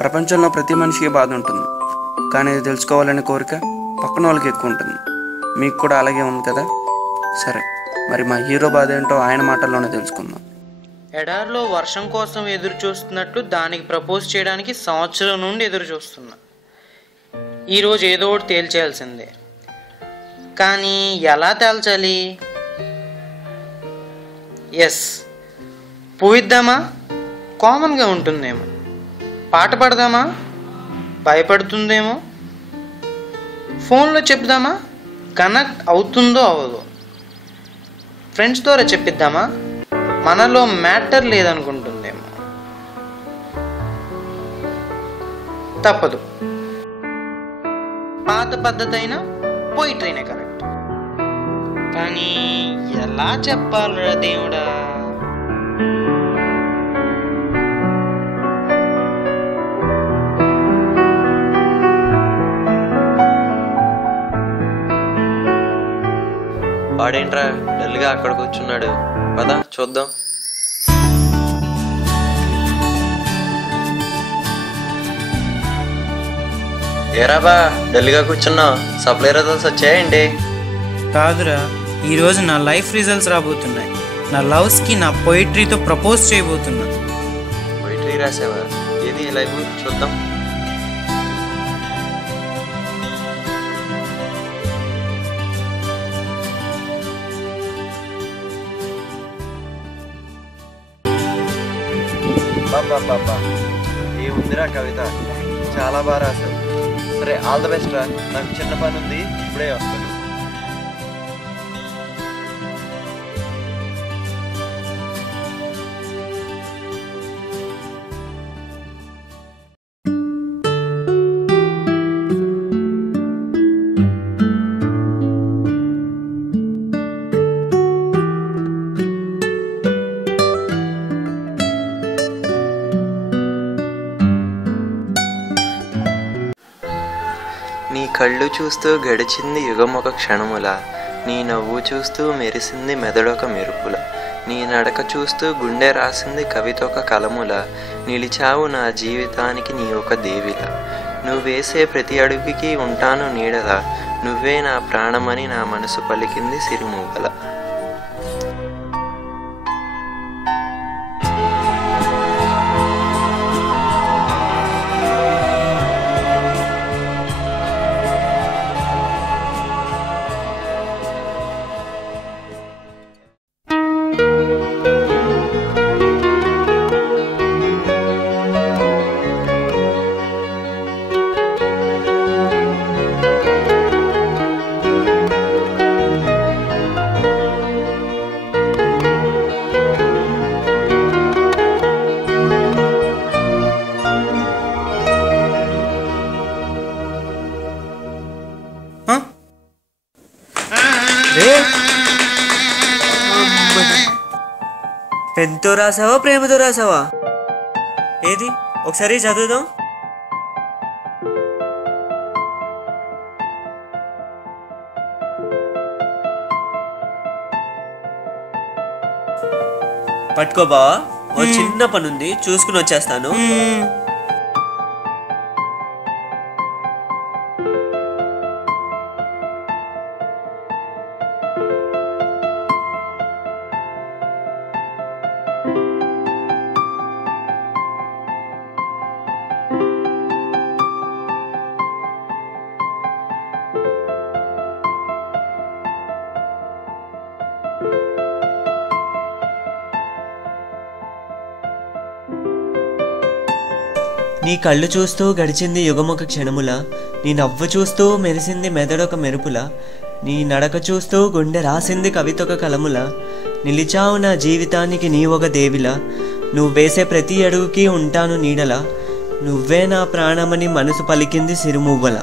ప్రపంచంలో ప్రతి మనిషికి బాధ ఉంటుంది, కానీ ఇది తెలుసుకోవాలనే కోరిక పక్కన వాళ్ళకి ఎక్కువ ఉంటుంది. మీకు కూడా అలాగే ఉంది కదా? సరే, మరి మా హీరో బాధ ఏంటో ఆయన మాటల్లోనే తెలుసుకుందాం. ఎడారిలో వర్షం కోసం ఎదురు చూస్తున్నట్లు దానికి ప్రపోజ్ చేయడానికి సంవత్సరం నుండి ఎదురు చూస్తున్నా. ఈరోజు ఏదో ఒకటి తేల్చేయాల్సిందే, కానీ ఎలా తేల్చాలి? ఎస్, పూయిద్దామా? కామన్గా ఉంటుందేమో. పాట పాడదామా? భయపడుతుందేమో. ఫోన్లో చెప్దామా? కనెక్ట్ అవుతుందో అవ్వదో. ఫ్రెండ్స్ ద్వారా చెప్పిద్దామా? మనలో మ్యాటర్ లేదనుకుంటుందేమో. తప్పదు, పాత పద్ధతి అయినా పోయిట్రీనే కరెక్ట్. కానీ ఎలా చెప్పాలరా దేవుడా? వాడేంట్రా డల్గా అక్కడ కూర్చున్నాడు? పద చూద్దాం. ఏరాబా డల్గా కూర్చున్నావు? సప్లై రిజల్ట్స్ వచ్చాయండి? కాదురా, ఈరోజు నా లైఫ్ రిజల్ట్స్ రాబోతున్నాయి. నా లవ్స్కి నా పోయిట్రీతో ప్రపోజ్ చేయబోతున్నా. పోయిట్రీ రాసావా? ఏది లైవ్ చూద్దాం. బాబా ఏముందిరా కవిత, చాలా బాగా రాశావు. సరే, ఆల్ ద బెస్ట్ రా. నాకు చిన్న పని ఉంది, ఇప్పుడే వస్తాను. నీ కళ్ళు చూస్తూ గడిచింది యుగం ఒక క్షణముల, నీ నవ్వు చూస్తూ మెరిసింది మెదడొక మెరుపుల, నీ నడక చూస్తూ గుండె రాసింది కవితొక కలముల, నిలిచావు నా జీవితానికి నీ ఒక దేవిల, నువ్వేసే ప్రతి అడుగుకి ఉంటాను నీడల, నువ్వే నా ప్రాణమని నా మనసు పలికింది సిరిమూగల. పెన్తో రాసావా ప్రేమతో రాసావా? ఏది ఒకసారి చదువుదాం. పట్టుకో బావా, ఓ చిన్న పని ఉంది, చూసుకుని వచ్చేస్తాను. నీ కళ్ళు చూస్తూ గడిచింది యుగమొక క్షణముల, నీ నవ్వు చూస్తూ మెరిసింది మెదడొక మెరుపుల, నీ నడక చూస్తూ గుండె రాసింది కవితొక కలముల, నిలిచావు నా జీవితానికి నీ ఒక దేవిల, నువ్వు వేసే ప్రతి అడుగుకి ఉంటాను నీడల, నువ్వే నా ప్రాణమని మనసు పలికింది సిరిమువ్వల.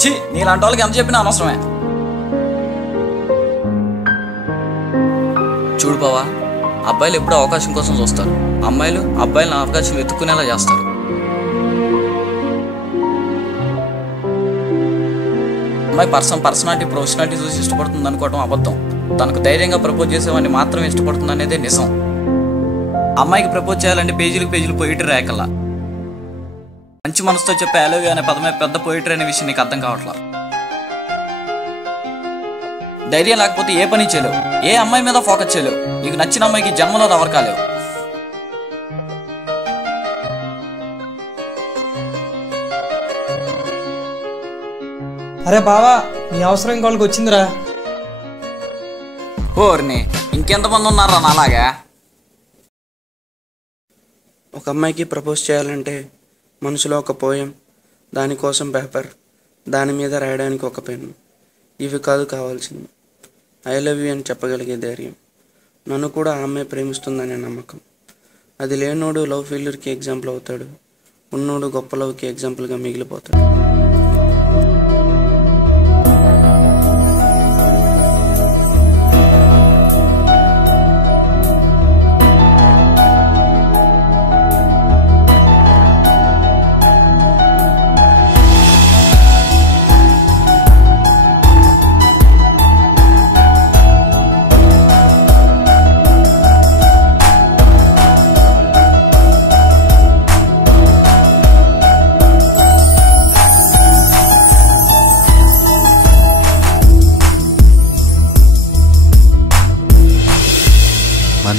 ఛీ, నీలాంటి వాళ్ళకి ఎంత చెప్పినా అనవసరమే. చూడు బావా, అబ్బాయిలు ఎప్పుడూ అవకాశం కోసం చూస్తారు, అమ్మాయిలు అబ్బాయిలను అవకాశం వెతుక్కునేలా చేస్తారు. అమ్మాయి పర్సనాలిటీ ప్రొఫెషనాలిటీ చూసి ఇష్టపడుతుంది అనుకోవడం అబద్ధం. తనకు ధైర్యంగా ప్రపోజ్ చేసేవాడిని మాత్రమే ఇష్టపడుతుంది అనేదే నిజం. అమ్మాయికి ప్రపోజ్ చేయాలంటే పేజీలు పోయిటరీ రాయకల్లా. మంచి మనసుతో చెప్పే ఐ లవ్ యూ అనే పదమే పెద్ద పోయిటరీ అనే విషయం నీకు అర్థం కావట్లా. ధైర్యం లేకపోతే ఏ పని చేయలేవు, ఏ అమ్మాయి మీద ఫోకస్ చేయలేవు. నీకు నచ్చిన అమ్మాయికి జన్మలో రవర్ కాలేవు. అరే బావా, నీ అవసరం ఇంకోళ్ళకి వచ్చిందిరా. ఓర్ని, ఇంకెంతమంది ఉన్నారా నాలాగా? ఒక అమ్మాయికి ప్రపోజ్ చేయాలంటే మనసులో ఒక పోయం, దానికోసం పేపర్, దాని మీద రాయడానికి ఒక పెన్ను, ఇవి కాదు కావాల్సింది. ఐ లవ్ యూ అని చెప్పగలిగే ధైర్యం. నన్ను కూడా ఆ అమ్మాయి ప్రేమిస్తుందనే నమ్మకం. అది లేనోడు లవ్ ఫెయిల్యూర్కి ఎగ్జాంపుల్ అవుతాడు, ఉన్నోడు గొప్ప లవ్కి ఎగ్జాంపుల్గా మిగిలిపోతాడు.